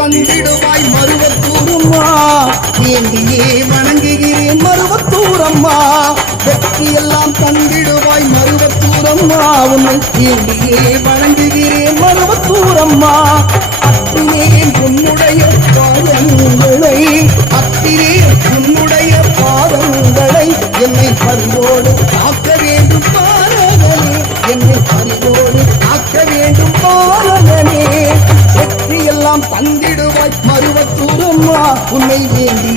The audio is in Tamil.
தந்திடுவாய் மருவத்தூரம்மா, வேண்டியே வணங்குகிறேன் மருவத்தூரம்மா. வெற்றி எல்லாம் தந்திடுவாய் மருவத்தூரம்மா, உன்னை வேண்டியே வணங்குகிறேன் மருவத்தூரம்மா. அத்தினேன் உன்னுடைய பாதங்களை, அத்தினேன் உன்னுடைய பாதங்களை, என்னை பரிவோடு காக்க வேண்டும் பாலகனே, என்னை பரிவோடு காக்க வேண்டும் பாலகனே. வெற்றி எல்லாம் தந்திடுவாய் மருவத்தூரம்மா, உன்னை வேண்டி